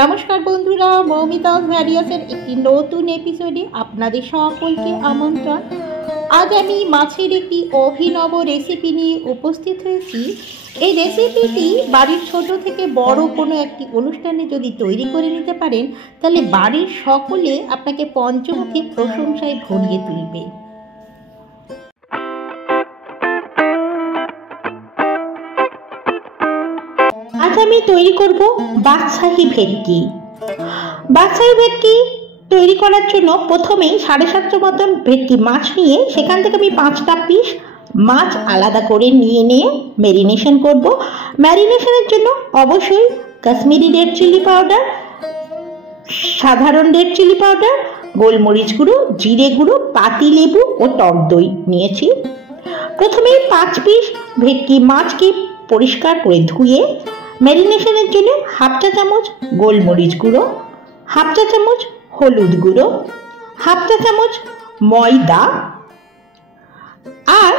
নমস্কার বন্ধুরা, মৌমিতাস ভ্যারিয়াসের একটি নতুন এপিসোডে আপনাদের সকলকে আমন্ত্রণ। আজ আমি মাছের একটি অভিনব রেসিপি নিয়ে উপস্থিত হয়েছি। এই রেসিপিটি বাড়ির ছোট থেকে বড় কোনো একটি অনুষ্ঠানে যদি তৈরি করে নিতে পারেন, তাহলে বাড়ির সকলে আপনাকে পঞ্চমুখী প্রশংসায় ভরিয়ে তুলবে। আজ আমি তৈরি করব বাদশাহী ভেটকি। বাদশাহী ভেটকি তৈরি করার জন্য প্রথমেই 750 মতন ভেটকি মাছ নিয়ে সেখান থেকে আমি 5টা পিস মাছ আলাদা করে নিয়ে ম্যারিনেশন করব। ম্যারিনেশনের জন্য অবশ্যই কাশ্মীরি রেড চিলি পাউডার, সাধারণ রেড চিলি পাউডার, গোলমরিচ গুঁড়ো, জিরে গুঁড়ো, পাতিলেবু ও টক দই নিয়েছি। প্রথমেই 5 পিস ভেটকি মাছকে পরিষ্কার করে ধুয়ে ম্যারিনেশনের জন্য 1/2 চা চামচ গোলমরিচ গুঁড়ো, 1/2 চা চামচ হলুদ গুঁড়ো, 1/2 চা চামচ ময়দা আর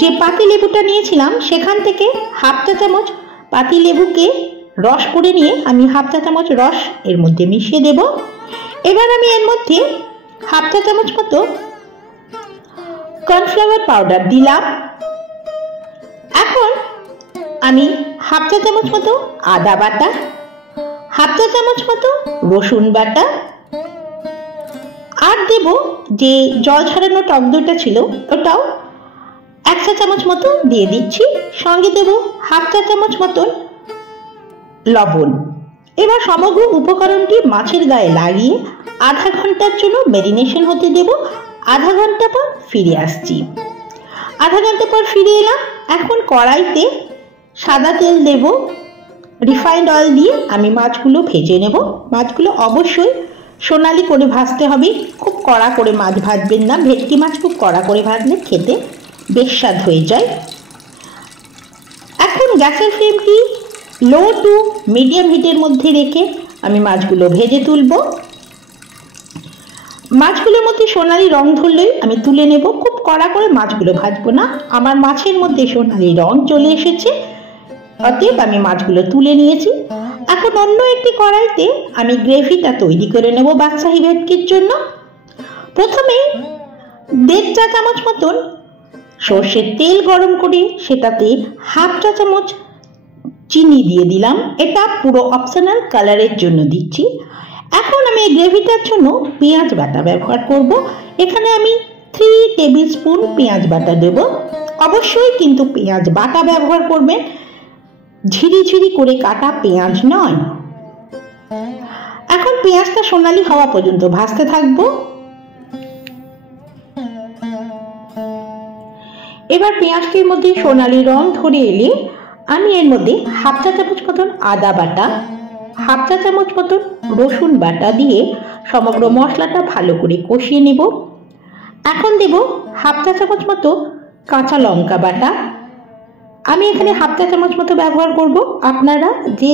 যে পাতিলেবুটা নিয়েছিলাম সেখান থেকে 1/2 চা চামচ পাতিলেবুকে রস করে নিয়ে আমি 1/2 চা চামচ রস এর মধ্যে মিশিয়ে দেব। এবার আমি এর মধ্যে 1/2 চা চামচ মতো কর্নফ্লাওয়ার পাউডার দিলাম। এখন আমি 1/2 চা চামচ মতো আদা বাটা, 1/2 চা চামচ মতো রসুন বাটা আর দেব যে জল ছড়ানো টক দইটা ছিল ওটাও 1 চা চামচ মতো দিয়ে দিচ্ছি। সঙ্গে দেব 1/2 চা চামচ মতন লবণ। এবার সমগ্র উপকরণটি মাছের গায়ে লাগিয়ে আধা ঘন্টার জন্য ম্যারিনেশন হতে দেব। আধা ঘন্টা পর ফিরে আসছি। আধা ঘন্টা পর ফিরে এলাম। এখন কড়াইতে সাদা তেল দেব, রিফাইন্ড অয়েল দিয়ে আমি মাছগুলো ভেজে নেব। মাছগুলো অবশ্যই সোনালি করে ভাজতে হবে, খুব কড়া করে মাছ ভাজবেন না। ভেটকি মাছ খুব কড়া করে ভাজলে খেতে বেশ স্বাদ হয়ে যায়। এখন গ্যাসের ফ্লেমটি লো টু মিডিয়াম হিটের মধ্যে রেখে আমি মাছগুলো ভেজে তুলব। মাছগুলোর মধ্যে সোনালি রং ধরলেই আমি তুলে নেব। খুব কড়া করে মাছগুলো ভাজবো না। আমার মাছের মধ্যে সোনালি রং চলে এসেছে, অতএব আমি মাছগুলো তুলে নিয়েছি। এখন অন্য একটি কড়াইতে আমি গ্রেভিটা তৈরি করে নেব বাদশাহী ভেটকির জন্য। প্রথমে 1.5 চা চামচ মতন সর্ষের তেল গরম করে সেটাতে 1/2 চা চামচ চিনি দিয়ে দিলাম। এটা পুরো অপশনাল, কালারের জন্য দিচ্ছি। এখন আমি এই গ্রেভিটার জন্য পেঁয়াজ বাটা ব্যবহার করব। এখানে আমি 3 টেবিল স্পুন পেঁয়াজ বাটা দেব। অবশ্যই কিন্তু পেঁয়াজ বাটা ব্যবহার করবেন, ঝিরিঝিরি করে কাটা পেঁয়াজ নয়। এখন পেঁয়াজটা সোনালি হওয়া পর্যন্ত ভাজতে থাকবো। এবার পেঁয়াজটির মধ্যে সোনালি রং ধরে এলে আমি এর মধ্যে 1/2 চা চামচ মতন আদা বাটা, 1/2 চা চামচ মতন রসুন বাটা দিয়ে সমগ্র মশলাটা ভালো করে কষিয়ে নেব। এখন দেব 1/2 চা চামচ মতো কাঁচা লঙ্কা বাটা। আমি এখানে 1/2 চা চামচ মতো ব্যবহার করব। আপনারা যে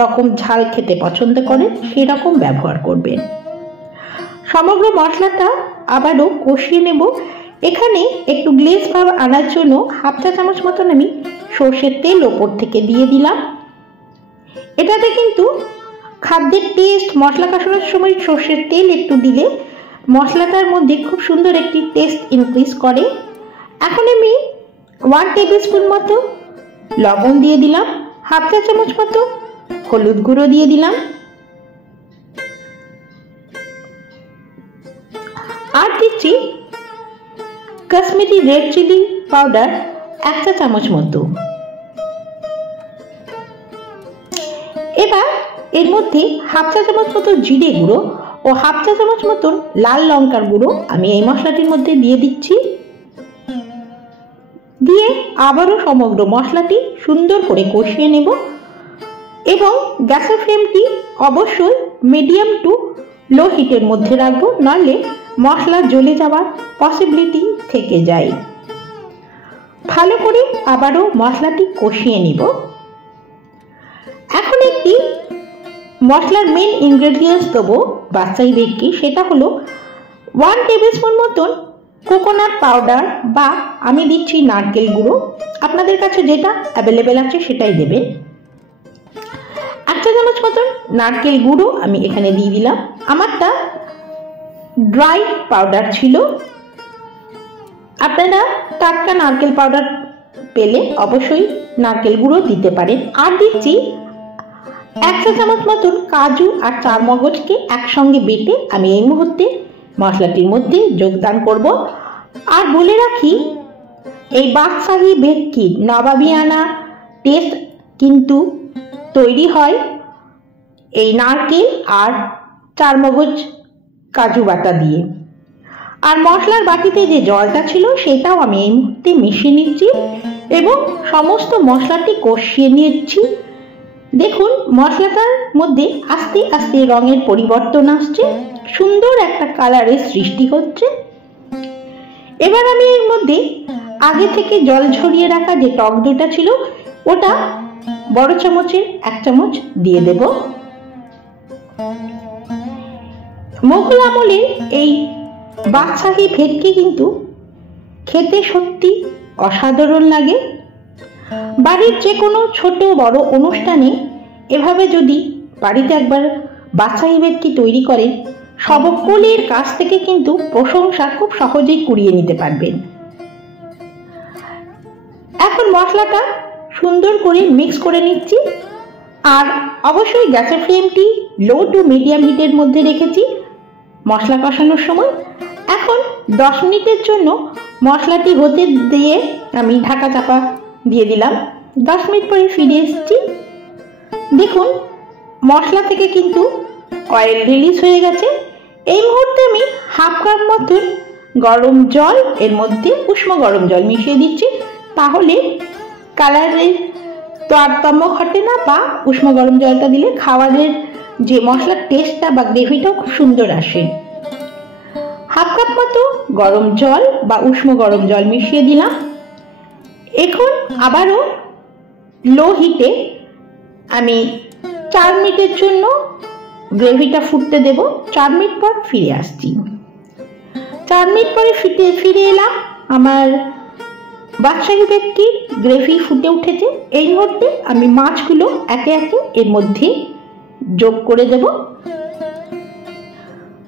রকম ঝাল খেতে পছন্দ করেন সেরকম ব্যবহার করবেন। সমগ্র মশলাটা আবারও কষিয়ে নেব। এখানে একটু গ্লেজ ভাব আনার জন্য 1/2 চা চামচ মতন আমি সর্ষের তেল ওপর থেকে দিয়ে দিলাম। এটাতে কিন্তু খাদ্যের টেস্ট, মশলা কষানোর সময় সর্ষের তেল একটু দিলে মশলাটার মধ্যে খুব সুন্দর একটি টেস্ট ইনক্রিজ করে। এখন আমি 1 টেবিল স্পুন মতো লবণ দিয়ে দিলাম, 1/2 চা চামচ মতো হলুদ গুঁড়ো দিয়ে দিলাম আর দিচ্ছি কাশ্মীরি রেড চিলি পাউডার 1 চা চামচ মতো। এবার এর মধ্যে 1/2 চা চামচ মতো জিরে গুঁড়ো ও 1/2 চা চামচ মতন লাল লঙ্কার গুঁড়ো আমি এই মশলাটির মধ্যে দিয়ে দিচ্ছি। দিয়ে আবারও সমগ্র মশলাটি সুন্দর করে কষিয়ে নেব এবং গ্যাসের ফ্লেমটি অবশ্যই মিডিয়াম টু লো হিটের মধ্যে রাখবো, নাহলে মশলা জ্বলে যাওয়ার পসিবিলিটি থেকে যায়। ভালো করে আবারও মশলাটি কষিয়ে নিব। এখন একটি মশলার মেন ইনগ্রেডিয়েন্টস দেবো বাদশাহী ভেটকি। সেটা হলো 1 টেবিল স্পুন মতন কোকোনাট পাউডার, বা আমি দিচ্ছি নারকেল গুঁড়ো। আপনাদের কাছে যেটা অ্যাভেলেবেল আছে সেটাই দেবেন। 1 চা চামচ মতন নারকেল গুঁড়ো আমি এখানে দিয়ে দিলাম। আমারটা ড্রাই পাউডার ছিল, আপনারা টাটকা নারকেল পাউডার পেলে অবশ্যই নারকেল গুঁড়ো দিতে পারেন। আর দিচ্ছি 1 চা চামচ মতন কাজু আর চারমগজকে একসঙ্গে বেটে আমি এই মুহূর্তে মশলাটির মধ্যে যোগদান করব। আর বলে রাখি, এই বাদশাহী ভেটকির নবাবিয়ানা টেস্ট কিন্তু তৈরি হয় এই নারকেল আর চারমগজ কাজু বাটা দিয়ে। আর মশলার বাটিতে যে জলটা ছিল সেটাও আমি এই মুহূর্তে মিশিয়ে নিচ্ছি এবং সমস্ত মশলাটি কষিয়ে নিচ্ছি। দেখুন মশলাটার মধ্যে আস্তে আস্তে রঙের পরিবর্তন আসছে, সুন্দর একটা কালারের সৃষ্টি হচ্ছে। এবার আমি এর মধ্যে আগে থেকে জল ঝরিয়ে রাখা যে টক দইটা ছিল ওটা বড় চামচের 1 চামচ দিয়ে দেব। মোগল আমলের এই বাদশাহী ভেটকি কিন্তু খেতে সত্যি অসাধারণ লাগে। বাড়ির যে কোনো ছোট বড় অনুষ্ঠানে এভাবে যদি বাড়িতে একবার বাদশাহী ভেটকি তৈরি করেন, সকলের কাছ থেকে কিন্তু প্রশংসা খুব সহজেই কুড়িয়ে নিতে পারবেন। এখন মশলাটা সুন্দর করে মিক্স করে নিচ্ছি। আর অবশ্যই গ্যাসের ফ্লেমটি লো টু মিডিয়াম হিটের মধ্যে রেখেছি মশলা কষানোর সময়। এখন 10 মিনিটের জন্য মশলাটি হতে দিয়ে আমি ঢাকা চাপা দিয়ে দিলাম। 10 মিনিট পরে ফিরে এসেছি। দেখুন মশলা থেকে কিন্তু অয়েল রিলিজ হয়ে গেছে। এই মুহূর্তে আমি 1/2 কাপ মতন গরম জল, এর মধ্যে উষ্ণ গরম জল মিশিয়ে দিচ্ছি, তাহলে কালারের তারতম্য ঘটে না, বা উষ্ণ গরম জলটা দিলে খাবারের যে মশলার টেস্টটা বা গ্রেভিটাও খুব সুন্দর আসে। 1/2 কাপ মতো গরম জল বা উষ্ণ গরম জল মিশিয়ে দিলাম। এখন আবারও লো হিটে আমি 4 মিনিটের জন্য গ্রেভিটা ফুটতে দেব। 4 মিনিট পর ফিরে আসছি। 4 মিনিট পরে ফিরে এলাম। আমার বাদশাহী ভেটকির গ্রেভি ফুটে উঠেছে। এই মুহূর্তে আমি মাছগুলো একে একে এর মধ্যে যোগ করে দেব।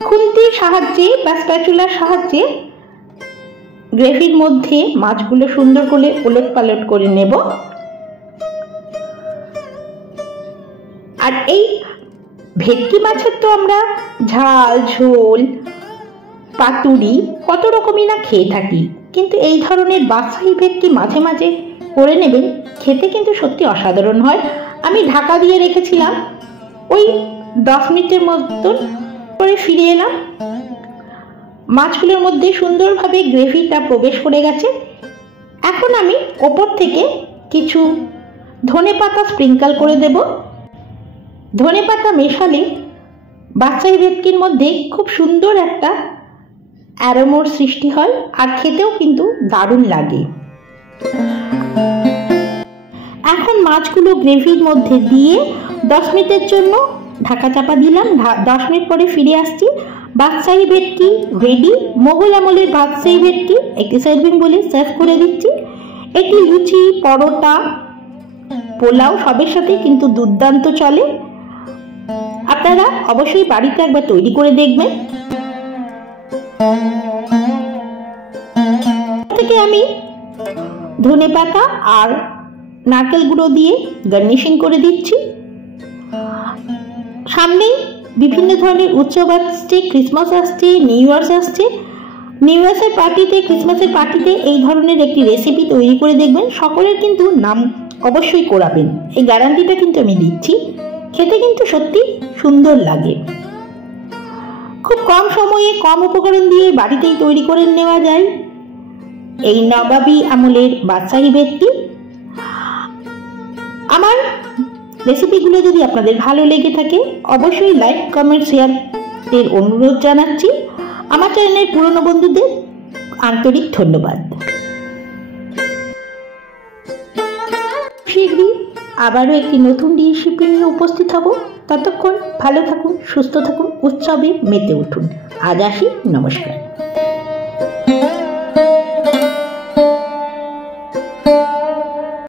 খুন্তির সাহায্যে বা স্প্যাচুলার সাহায্যে গ্রেভির মধ্যে মাছগুলো সুন্দর করে ওলট পালট করে নেব। আর এই ভেটকি মাছের তো আমরা ঝাল, ঝোল, পাতুরি কত রকমই না খেয়ে থাকি, কিন্তু এই ধরনের বাদশাহী ভেটকি মাঝে মাঝে করে নেবেন, খেতে কিন্তু সত্যি অসাধারণ হয়। আমি ঢাকা দিয়ে রেখেছিলাম, ওই 10 মিনিটের মতন পরে ফিরে এলাম। মাছগুলোর মধ্যে সুন্দরভাবে গ্রেভিটা প্রবেশ করে গেছে। এখন আমি ওপর থেকে কিছু ধনেপাতা স্প্রিঙ্কল করে দেব। ধনেপাতা মেশালে বাদশাহী ভেটকির মধ্যে খুব সুন্দর একটা অ্যারোমার সৃষ্টি হয়, আর খেতেও কিন্তু দারুণ লাগে। এখন মাছগুলো গ্রেভির মধ্যে দিয়ে 10 মিনিটের জন্য ঢাকা চাপা দিলাম। 10 মিনিট পরে ফিরে আসছি। বাদশাহী ভেটকি রেডি। মোগল আমলের বাদশাহী ভেটকি একটি সার্ভিং বলে সার্ভ করে দিচ্ছি। এটি লুচি, পরোটা, পোলাও সবের সাথে কিন্তু দুর্দান্ত চলে। আপনারা অবশ্যই বাড়িতে একবার তৈরি করে দেখবেন। থেকে আমি ধনেপাতা আর নারকেল গুঁড়ো দিয়ে গার্নিশিং করে দিচ্ছি। সামনেই বিভিন্ন ধরনের উৎসব আসছে, ক্রিসমাস আসছে, নিউ ইয়ার্স আসছে। নিউ ইয়ার্সের পার্টিতে, ক্রিসমাসের পার্টিতে এই ধরনের একটি রেসিপি তৈরি করে দেখবেন। সকলের কিন্তু নাম অবশ্যই করাবেন, এই গ্যারান্টিটা কিন্তু আমি দিচ্ছি। খেতে কিন্তু সত্যি সুন্দর লাগে। খুব কম সময়ে কম উপকরণ দিয়ে বাড়িতেই তৈরি করে নেওয়া যায় এই নবাবী আমলের বাদশাহী ভেটকি। আমার রেসিপিগুলো যদি আপনাদের ভালো লেগে থাকে অবশ্যই লাইক, কমেন্ট, শেয়ারের অনুরোধ জানাচ্ছি। আমার চ্যানেলের পুরনো বন্ধুদের আন্তরিক ধন্যবাদ। শীঘ্রই আবারও একটি নতুন রেসিপি নিয়ে উপস্থিত হব। ততক্ষণ ভালো থাকুন, সুস্থ থাকুন, উৎসবে মেতে উঠুন। আজ আসি, নমস্কার।